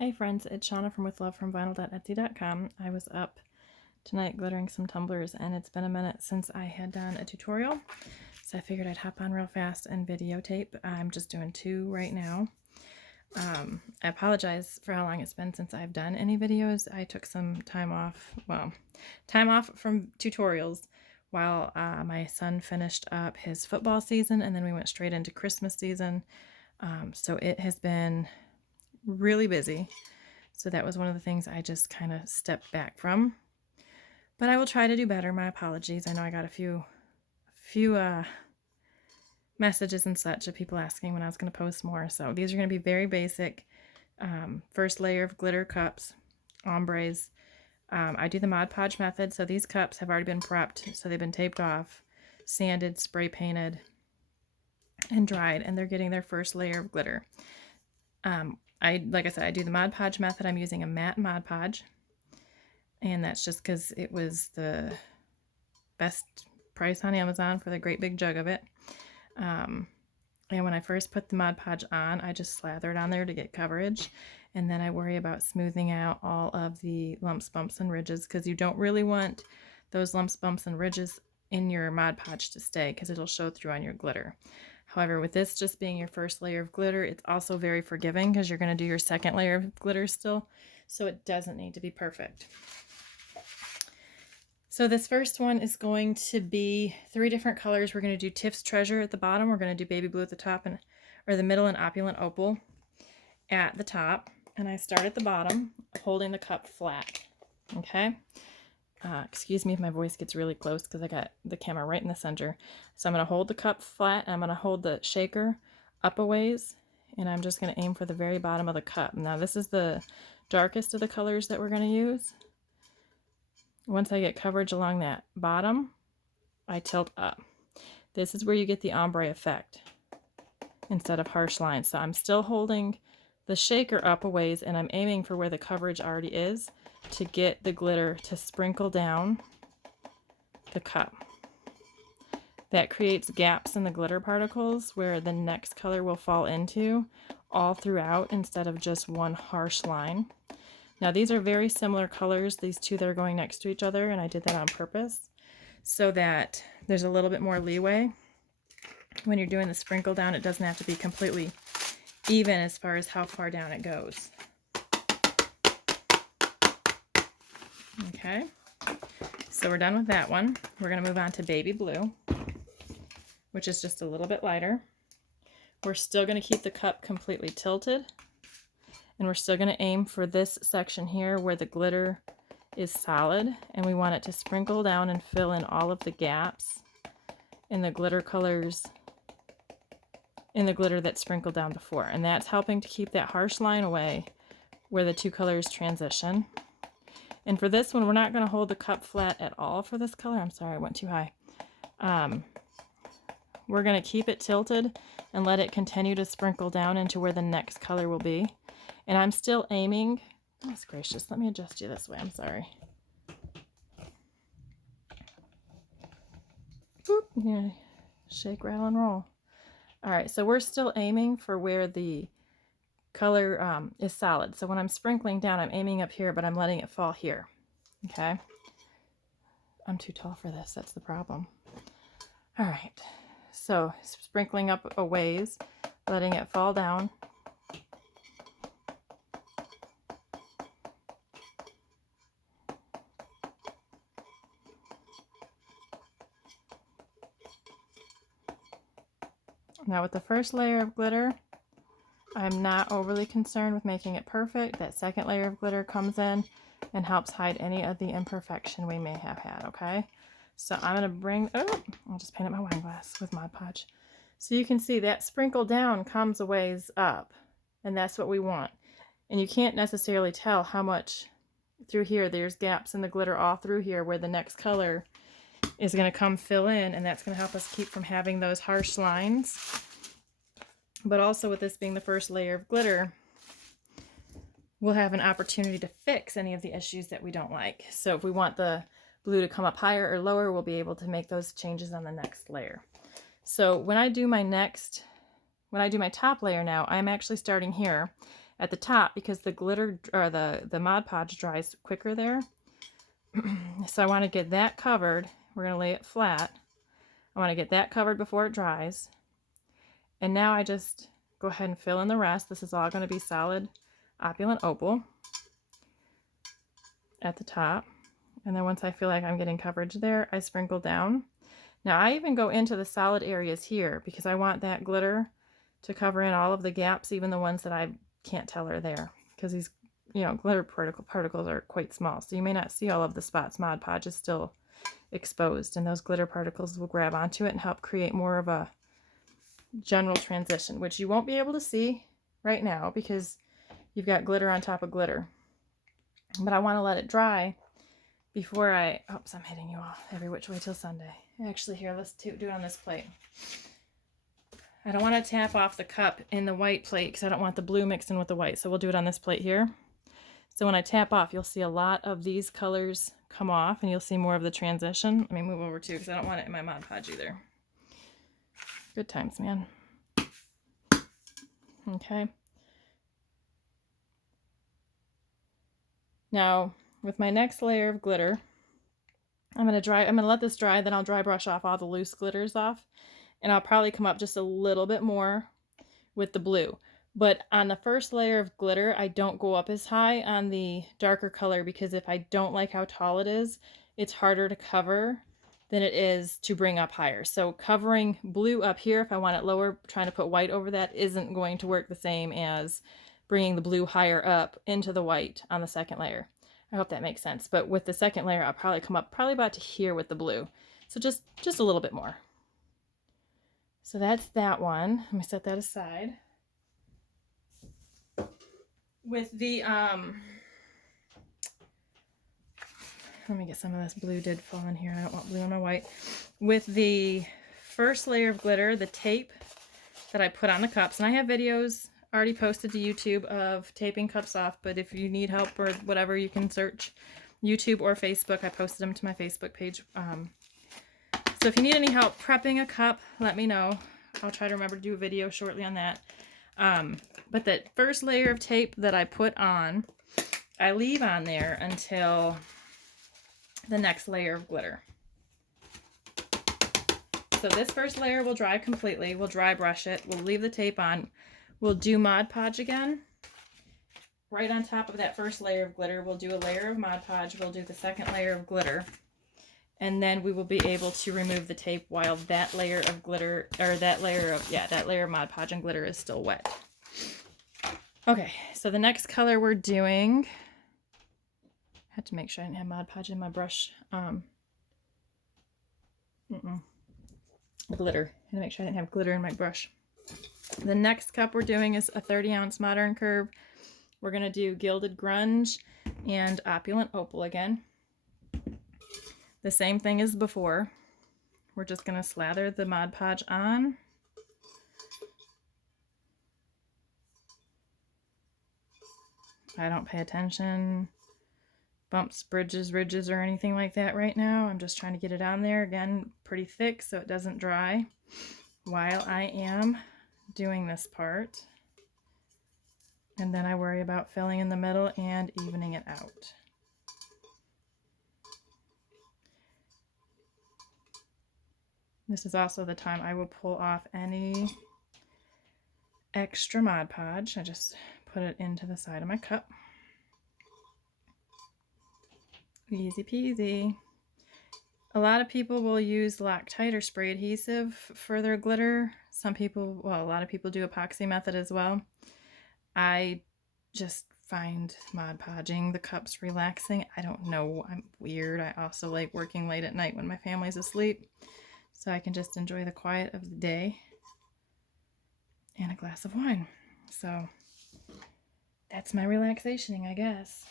Hey friends, it's Shauna from withlovefromvinyl.etsy.com. I was up tonight glittering some tumblers and it's been a minute since I had done a tutorial, so I figured I'd hop on real fast and videotape. I'm just doing two right now. I apologize for how long it's been since I've done any videos. I took some time off, time off from tutorials while my son finished up his football season, and then we went straight into Christmas season. So it has been really busy. So that was one of the things I just kind of stepped back from. But I will try to do better. My apologies. I know I got a few messages and such of people asking when I was going to post more. So these are going to be very basic. First layer of glitter cups, ombres. I do the Mod Podge method. So these cups have already been prepped. So they've been taped off, sanded, spray painted, and dried. And they're getting their first layer of glitter. Like I said, I do the Mod Podge method. I'm using a matte Mod Podge, and that's just because it was the best price on Amazon for the great big jug of it. And when I first put the Mod Podge on, I just slather it on there to get coverage, and then I worry about smoothing out all of the lumps, bumps, and ridges, because you don't really want those lumps, bumps, and ridges in your Mod Podge to stay, because it'll show through on your glitter. However, with this just being your first layer of glitter, it's also very forgiving because you're going to do your second layer of glitter still, so it doesn't need to be perfect. So this first one is going to be 3 different colors. We're going to do Tiff's Treasure at the bottom. We're going to do Baby Blue at the top, or the middle, and Opulent Opal at the top. And I start at the bottom, holding the cup flat. Okay. Excuse me if my voice gets really close because I got the camera right in the center. So I'm going to hold the cup flat, and I'm going to hold the shaker up a ways, and I'm just going to aim for the very bottom of the cup. Now this is the darkest of the colors that we're going to use. Once I get coverage along that bottom, I tilt up. This is where you get the ombre effect instead of harsh lines. So I'm still holding the shaker up a ways, and I'm aiming for where the coverage already is to get the glitter to sprinkle down the cup. That creates gaps in the glitter particles where the next color will fall into all throughout instead of just one harsh line. Now these are very similar colors, these two that are going next to each other, and I did that on purpose so that there's a little bit more leeway. When you're doing the sprinkle down, it doesn't have to be completely even as far as how far down it goes. Okay, so we're done with that one. We're going to move on to Baby Blue, which is just a little bit lighter. We're still going to keep the cup completely tilted, and we're still going to aim for this section here where the glitter is solid, and we want it to sprinkle down and fill in all of the gaps in the glitter colors, in the glitter that sprinkled down before. And that's helping to keep that harsh line away where the two colors transition. And for this one, we're not going to hold the cup flat at all for this color. I'm sorry, I went too high. We're going to keep it tilted and let it continue to sprinkle down into where the next color will be. And I'm still aiming. Goodness gracious, let me adjust you this way. I'm sorry. Boop, yeah, shake, rattle, and roll. All right, so we're still aiming for where the color is solid. So when I'm sprinkling down, I'm aiming up here, but I'm letting it fall here. Okay. I'm too tall for this. That's the problem. All right. So sprinkling up a ways, letting it fall down. Now with the first layer of glitter, I'm not overly concerned with making it perfect. That second layer of glitter comes in and helps hide any of the imperfection we may have had, okay? So I'm going to bring, I'll just paint up my wine glass with Mod Podge. So you can see that sprinkle down comes a ways up, and that's what we want. And you can't necessarily tell how much through here. There's gaps in the glitter all through here where the next color is going to come fill in, and that's going to help us keep from having those harsh lines. But also with this being the first layer of glitter, we'll have an opportunity to fix any of the issues that we don't like. So if we want the blue to come up higher or lower, we'll be able to make those changes on the next layer. So when I do my top layer now, I'm actually starting here, at the top because the glitter or the Mod Podge dries quicker there. So I want to get that covered. We're going to lay it flat. I want to get that covered before it dries. And now I just go ahead and fill in the rest. This is all going to be solid opulent opal at the top. And then once I feel like I'm getting coverage there, I sprinkle down. Now I even go into the solid areas here because I want that glitter to cover in all of the gaps, even the ones that I can't tell are there, because these, you know, glitter particles are quite small. So you may not see all of the spots. Mod Podge is still exposed, and those glitter particles will grab onto it and help create more of a general transition, which you won't be able to see right now because you've got glitter on top of glitter. But I want to let it dry before I, oops, I'm hitting you all every which way till Sunday. Actually, here, let's do it on this plate. I don't want to tap off the cup in the white plate because I don't want the blue mixed in with the white. So we'll do it on this plate here. So when I tap off, you'll see a lot of these colors come off and you'll see more of the transition. Let me move over too because I don't want it in my Mod Podge either. Good times, man. Okay. Now, with my next layer of glitter, I'm going to let this dry, then I'll dry brush off all the loose glitters off. And I'll probably come up just a little bit more with the blue. But on the first layer of glitter, I don't go up as high on the darker color because if I don't like how tall it is, it's harder to cover than it is to bring up higher. So covering blue up here, if I want it lower, trying to put white over that isn't going to work the same as bringing the blue higher up into the white on the second layer. I hope that makes sense. But with the second layer, I'll probably come up probably about to here with the blue. So just a little bit more. So that's that one. Let me set that aside. With the, let me get some of this blue did fall in here. I don't want blue on my white. With the first layer of glitter, the tape that I put on the cups, and I have videos already posted to YouTube of taping cups off, but if you need help or whatever, you can search YouTube or Facebook. I posted them to my Facebook page. So if you need any help prepping a cup, let me know. I'll try to remember to do a video shortly on that. But that first layer of tape that I put on, I leave on there until the next layer of glitter. So this first layer will dry completely. We'll dry brush it. We'll leave the tape on. We'll do Mod Podge again. Right on top of that first layer of glitter, we'll do a layer of Mod Podge. We'll do the second layer of glitter. And then we will be able to remove the tape while that layer of glitter, or that layer of Mod Podge and glitter is still wet. Okay, so the next color we're doing, I had to make sure I didn't have Mod Podge in my brush. Glitter. I had to make sure I didn't have glitter in my brush. The next cup we're doing is a 30-ounce Modern Curve. We're going to do Gilded Grunge and Opulent Opal again. The same thing as before. We're just going to slather the Mod Podge on. I don't pay attention, bumps, bridges, ridges, or anything like that right now. I'm just trying to get it on there. Again, pretty thick so it doesn't dry while I am doing this part. And then I worry about filling in the middle and evening it out. This is also the time I will pull off any extra Mod Podge. I just put it into the side of my cup. Easy peasy. A lot of people will use Loctite or spray adhesive for their glitter. Some people, well, a lot of people do epoxy method as well. I just find Mod Podging the cups relaxing. I don't know, I'm weird. I also like working late at night when my family's asleep, so I can just enjoy the quiet of the day and a glass of wine. So that's my relaxationing, I guess.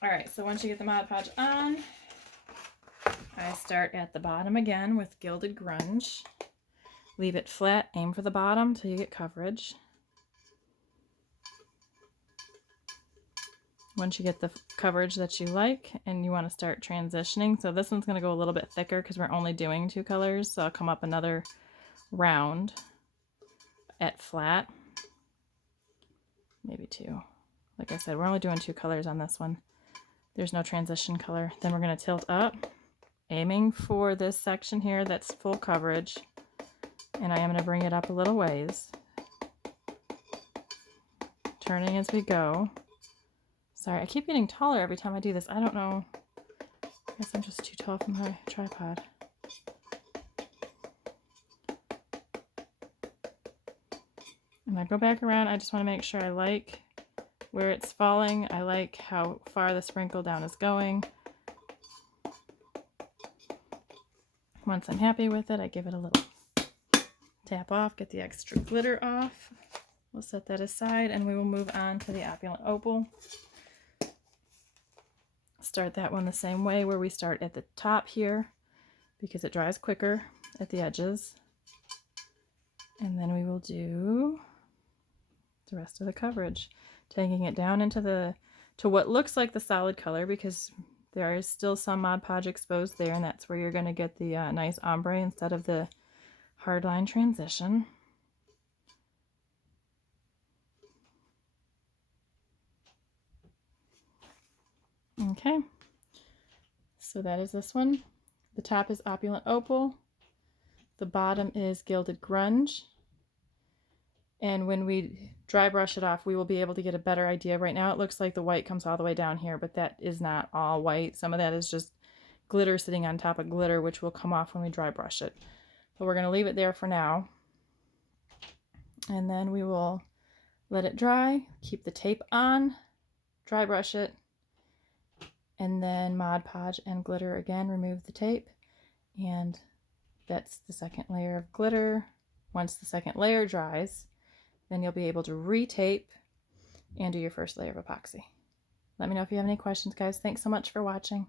All right, so once you get the Mod Podge on, I start at the bottom again with Gilded Grunge. Leave it flat, aim for the bottom till you get coverage. Once you get the coverage that you like and you want to start transitioning, so this one's going to go a little bit thicker because we're only doing 2 colors, so I'll come up another round at flat. maybe 2. Like I said, we're only doing 2 colors on this one. There's no transition color. Then we're going to tilt up, aiming for this section here that's full coverage. And I am going to bring it up a little ways, turning as we go. Sorry, I keep getting taller every time I do this. I don't know. I guess I'm just too tall for my tripod. And I go back around. I just want to make sure I like where it's falling. I like how far the sprinkle down is going. Once I'm happy with it, I give it a little tap off, get the extra glitter off. We'll set that aside and we will move on to the opulent opal. Start that one the same way, where we start at the top here because it dries quicker at the edges. And then we will do the rest of the coverage, taking it down into to what looks like the solid color, because there is still some Mod Podge exposed there, and that's where you're going to get the nice ombre instead of the hard line transition. Okay, so that is this one. The top is opulent opal. The bottom is gilded grunge. And when we dry brush it off, we will be able to get a better idea. Right now it looks like the white comes all the way down here, but that is not all white. Some of that is just glitter sitting on top of glitter, which will come off when we dry brush it. But we're going to leave it there for now. And then we will let it dry, keep the tape on, dry brush it, and then Mod Podge and glitter again, remove the tape. And that's the second layer of glitter. Once the second layer dries, then you'll be able to retape and do your first layer of epoxy. Let me know if you have any questions, guys. Thanks so much for watching.